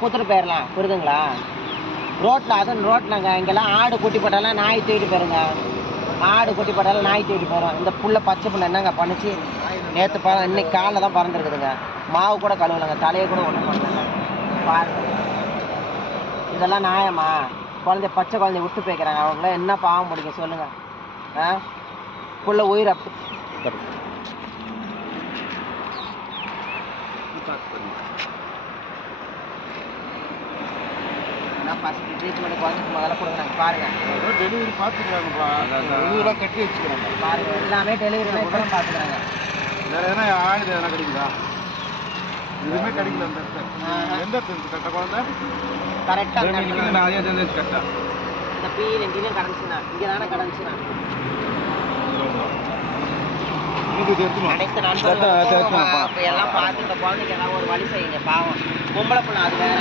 கொடுத்துட்டு போயிடலாம் புரியுதுங்களா ரோட்டில் அதுவும் ரோட்லங்க. இங்கெல்லாம் ஆடு குட்டி போட்டாலும் நாய் தூக்கிட்டு போயிருங்க. ஆடு குட்டி போட்டாலும் நாய் தூக்கிட்டு போயிடும் இந்த புள்ள பச்சை புள்ள என்னங்க பண்ணிச்சு? நேற்று ப இன்னைக்கு காலைல தான் பறந்துருக்குதுங்க. மாவு கூட கழுவலைங்க. தலையை கூட ஒன்றும் பண்ணலங்க பாருங்க. இதெல்லாம் நியாயமா? குழந்தை பச்சை குழந்தைய விட்டு போய்க்கிறாங்க. அவங்கள என்ன பாவம் பிடிக்கும் சொல்லுங்கள் ஆ? புள்ள உயிர் அப்படி நான் ஃபஸ்ட்டு ட்ரீட்மெண்ட் குழந்தைக்கு முதல்ல கொடுக்குறாங்க பாருங்க. டெலிவரி பார்த்துக்கிறாங்கப்பா. இதெல்லாம் கட்டி வச்சுக்கிறாங்க. பாருங்க எல்லாமே டெலிவரி கூட பார்த்துக்கிறாங்க. வேற எதனா ஆயுதம் எதனா கிடைக்குதா எதுவுமே கிடைக்கல அந்த. எந்த குழந்தை கரெக்டாக நான் அதே கட்டா இந்த எங்கேயும் கடந்துச்சுண்ணா இங்கே தானே கடந்துச்சுண்ணா அனைத்து நண்பர்களும் எல்லாம் பார்த்து இந்த குழந்தைக்கு ஏதாவது ஒரு வழி செய்யுங்க பாவம். பொம்பளை பிள்ளை அது வேற.